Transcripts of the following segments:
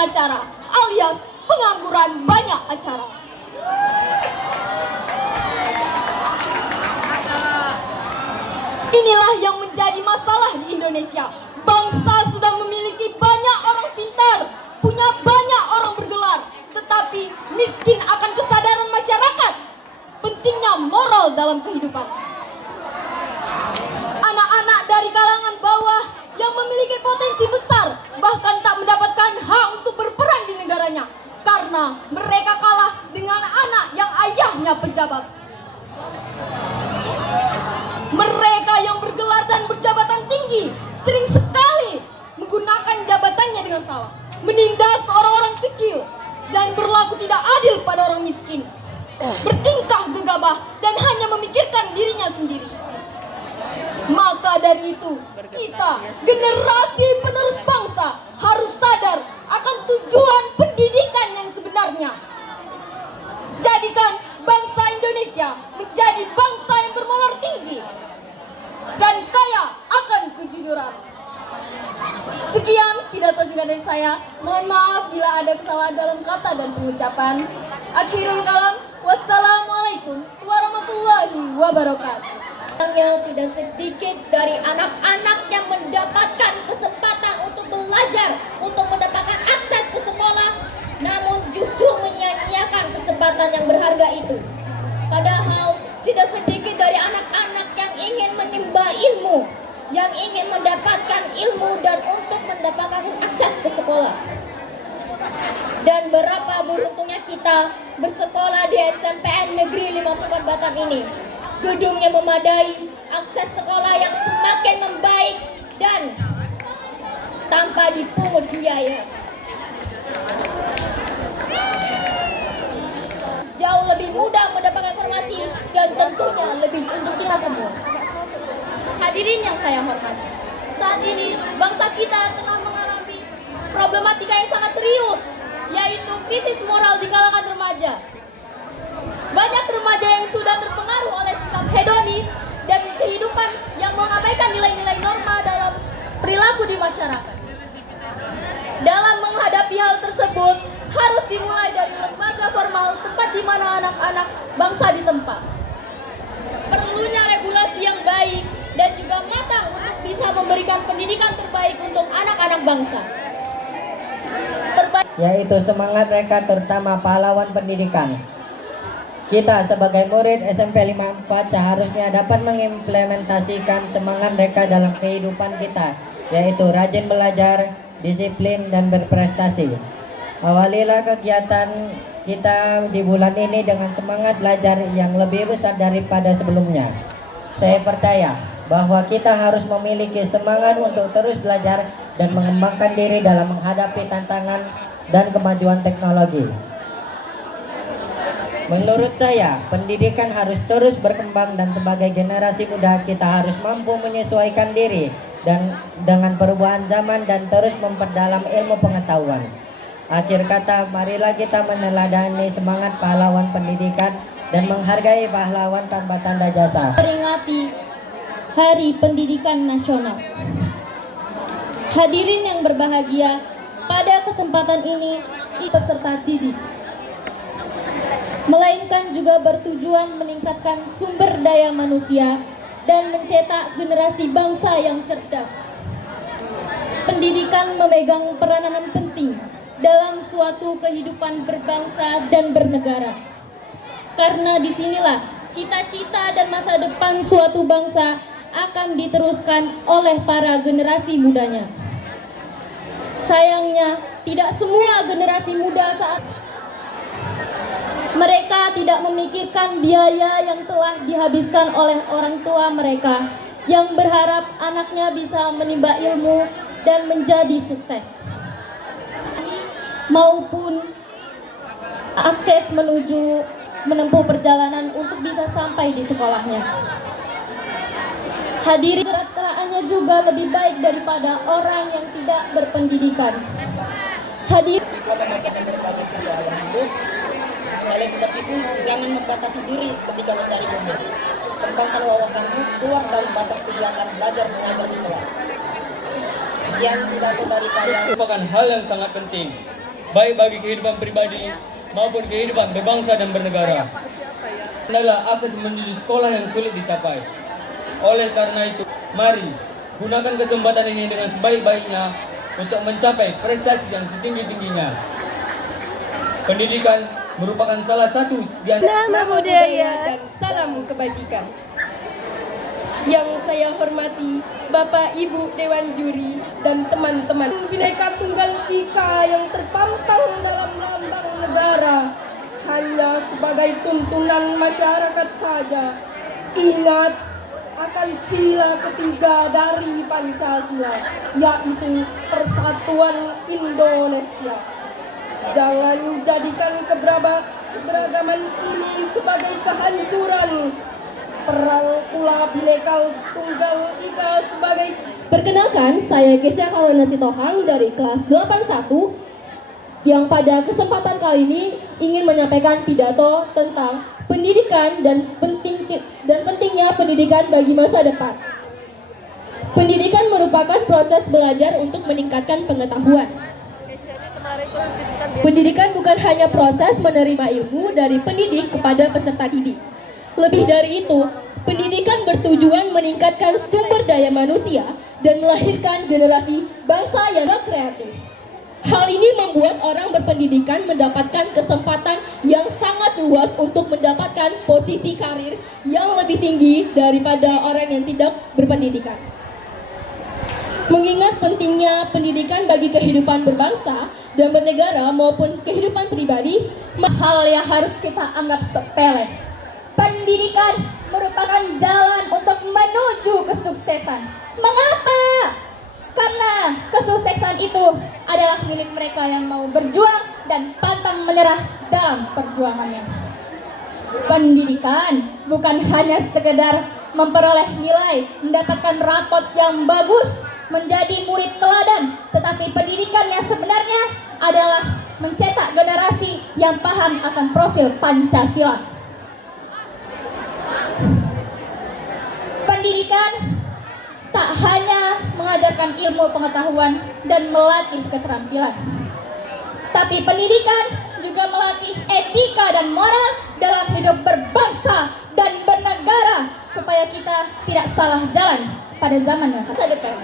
pengacara alias pengangguran banyak acara. Inilah yang menjadi masalah di Indonesia. Bangsa sudah memiliki banyak orang pintar, punya banyak orang bergelar, tetapi miskin akan kesadaran masyarakat pentingnya moral dalam kehidupan. Anak-anak dari kalangan bawah yang memiliki potensi besar bahkan tak mendapatkan hak untuk berperan di negaranya karena mereka kalah dengan anak yang ayahnya pejabat. Mereka yang bergelar dan berjabatan tinggi sering sekali menggunakan jabatannya dengan salah, menindas orang-orang kecil dan berlaku tidak adil pada orang miskin, bertingkah gegabah dan hanya memikirkan dirinya sendiri. Maka dari itu, kita, generasi penerus bangsa, harus sadar akan tujuan pendidikan yang sebenarnya. Jadikan bangsa Indonesia menjadi bangsa yang bermoral tinggi dan kaya akan kejujuran. Sekian pidato singkat dari saya. Mohon maaf bila ada kesalahan dalam kata dan pengucapan. Akhirul kalam. Wassalamualaikum warahmatullahi wabarakatuh. Tidak sedikit dari anak-anak yang mendapatkan kesempatan untuk belajar, untuk mendapatkan akses ke sekolah, namun justru menyia-nyiakan kesempatan yang berharga itu. Padahal tidak sedikit dari anak-anak yang ingin menimba ilmu, yang ingin mendapatkan ilmu dan untuk mendapatkan akses ke sekolah. Dan berapa beruntungnya kita bersekolah di SMPN Negeri 54 Batam ini. Gedungnya memadai, akses sekolah yang semakin membaik dan tanpa dipungut biaya. Jauh lebih mudah mendapatkan informasi dan tentunya lebih untuk kita semua. Hadirin yang saya hormati, saat ini bangsa kita tengah mengalami problematika yang sangat serius, yaitu krisis moral di kalangan remaja. Banyak remaja yang sudah terpengaruh oleh sikap hedonis dan kehidupan yang mengabaikan nilai-nilai norma dalam perilaku di masyarakat. Dalam menghadapi hal tersebut, harus dimulai dari lembaga formal tempat di mana anak-anak bangsa ditempa. Perlunya regulasi yang baik dan juga matang untuk bisa memberikan pendidikan terbaik untuk anak-anak bangsa. Yaitu semangat mereka terutama pahlawan pendidikan. Kita sebagai murid SMP 54 seharusnya dapat mengimplementasikan semangat mereka dalam kehidupan kita, yaitu rajin belajar, disiplin, dan berprestasi. Awalilah kegiatan kita di bulan ini dengan semangat belajar yang lebih besar daripada sebelumnya. Saya percaya bahwa kita harus memiliki semangat untuk terus belajar dan mengembangkan diri dalam menghadapi tantangan dan kemajuan teknologi. Menurut saya, pendidikan harus terus berkembang dan sebagai generasi muda kita harus mampu menyesuaikan diri dan dengan perubahan zaman dan terus memperdalam ilmu pengetahuan. Akhir kata, marilah kita meneladani semangat pahlawan pendidikan dan menghargai pahlawan tanpa tanda jasa. Peringati Hari Pendidikan Nasional. Hadirin yang berbahagia, pada kesempatan ini peserta didik, melainkan juga bertujuan meningkatkan sumber daya manusia dan mencetak generasi bangsa yang cerdas. Pendidikan memegang peranan penting dalam suatu kehidupan berbangsa dan bernegara. Karena disinilah cita-cita dan masa depan suatu bangsa akan diteruskan oleh para generasi mudanya. Sayangnya, tidak semua generasi muda saat mereka tidak memikirkan biaya yang telah dihabiskan oleh orang tua mereka yang berharap anaknya bisa menimba ilmu dan menjadi sukses, maupun akses menempuh perjalanan untuk bisa sampai di sekolahnya. Hadirin, kesejahteraannya juga lebih baik daripada orang yang tidak berpendidikan. Hadirin, oleh sebab itu, jangan membatasi diri ketika mencari jodoh. Kembangkan wawasanmu keluar dari batas kegiatan belajar mengajar di kelas. Sekian pidato dari saya. Merupakan hal yang sangat penting baik bagi kehidupan pribadi maupun kehidupan berbangsa dan bernegara. Adalah akses menuju sekolah yang sulit dicapai. Oleh karena itu, mari gunakan kesempatan ini dengan sebaik-baiknya untuk mencapai prestasi yang setinggi-tingginya. Pendidikan merupakan salah satu di antara Nama budaya dan salam kebajikan. Yang saya hormati Bapak Ibu Dewan Juri dan teman-teman. Bhinneka Tunggal Ika yang terpampang dalam lambang negara hanya sebagai tuntunan masyarakat saja. Ingat akan sila ketiga dari Pancasila, yaitu Persatuan Indonesia. Jangan jadikan keberagaman ini sebagai kehancuran. Perang pula Bhinneka Tunggal Ika sebagai... Perkenalkan, saya Kesha Karolina Sitohang dari kelas 81 yang pada kesempatan kali ini ingin menyampaikan pidato tentang pendidikan dan pentingnya pendidikan bagi masa depan. Pendidikan merupakan proses belajar untuk meningkatkan pengetahuan. Pendidikan bukan hanya proses menerima ilmu dari pendidik kepada peserta didik. Lebih dari itu, pendidikan bertujuan meningkatkan sumber daya manusia dan melahirkan generasi bangsa yang kreatif. Hal ini membuat orang berpendidikan mendapatkan kesempatan yang sangat luas untuk mendapatkan posisi karir yang lebih tinggi daripada orang yang tidak berpendidikan. Mengingat pentingnya pendidikan bagi kehidupan berbangsa dan bernegara maupun kehidupan pribadi, hal yang harus kita anggap sepele. Pendidikan merupakan jalan untuk menuju kesuksesan. Mengapa? Karena kesuksesan itu adalah milik mereka yang mau berjuang dan pantang menyerah dalam perjuangannya. Pendidikan bukan hanya sekedar memperoleh nilai, mendapatkan rapot yang bagus, menjadi murid teladan, tetapi pendidikan yang sebenarnya adalah mencetak generasi yang paham akan profil Pancasila. Pendidikan tak hanya mengajarkan ilmu pengetahuan dan melatih keterampilan, tapi pendidikan juga melatih etika dan moral dalam hidup berbangsa dan bernegara supaya kita tidak salah jalan pada zaman yang masa depan.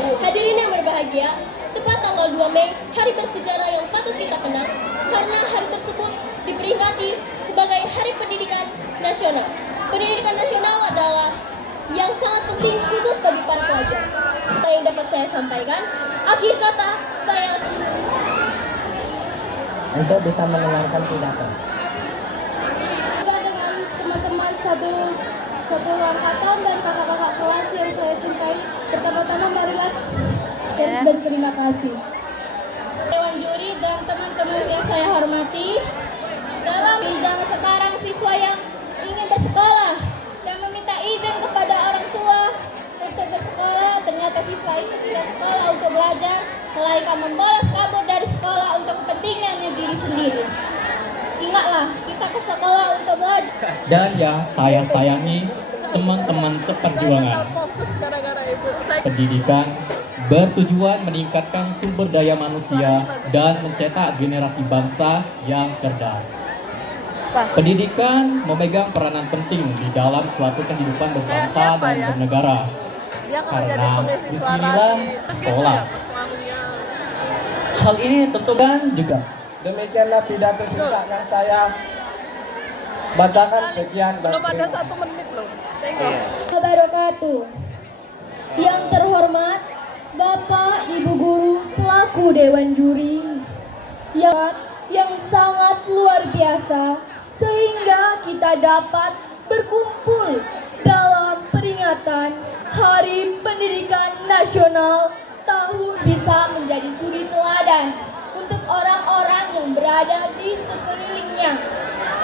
Hadirin yang berbahagia, tepat tanggal 2 Mei, hari bersejarah yang patut kita kenang karena hari tersebut diperingati sebagai Hari Pendidikan Nasional. Pendidikan nasional adalah yang sangat penting khusus bagi para pelajar. Yang dapat saya sampaikan, akhir kata saya Untuk bisa mendengarkan pidato. juga dengan teman-teman satu angkatan dan kakak-kakak kelas yang saya cintai. Pertama-tama marilah dan terima kasih. Dewan juri dan teman-teman yang saya hormati, dalam bidang sekarang siswa yang ingin bersekolah dan meminta izin kepada orang tua untuk bersekolah, ternyata siswa itu tidak sekolah untuk belajar, melainkan membolos kabur dari sekolah untuk kepentingannya diri sendiri. Ingatlah, kita ke sekolah untuk belajar. dan yang saya sayangi teman-teman seperjuangan. Pendidikan bertujuan meningkatkan sumber daya manusia dan mencetak generasi bangsa yang cerdas. Pendidikan memegang peranan penting di dalam suatu kehidupan berbangsa dan bernegara. Karena disinilah sekolah. Hal ini tentu kan juga Demikianlah pidato singkat yang saya bacakan. Sekian dan Belum ada terima 1 menit loh. Tengok. wabarakatuh. Yang terhormat Bapak Ibu Guru selaku Dewan Juri yang sangat luar biasa sehingga kita dapat berkumpul dalam peringatan Hari Pendidikan Nasional tahun bisa menjadi suri teladan untuk orang-orang yang berada di sekelilingnya.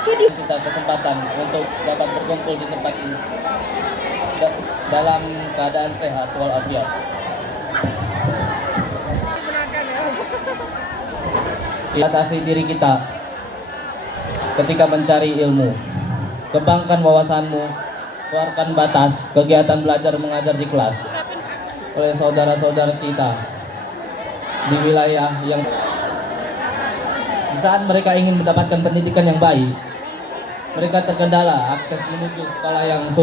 kita kesempatan untuk dapat berkumpul di tempat ini dalam keadaan sehat walafiat. Batasi diri kita ketika mencari ilmu. Kembangkan wawasanmu, keluarkan batas kegiatan belajar mengajar di kelas oleh saudara-saudara kita. di wilayah yang di saat mereka ingin mendapatkan pendidikan yang baik, mereka terkendala akses menuju sekolah yang sulit.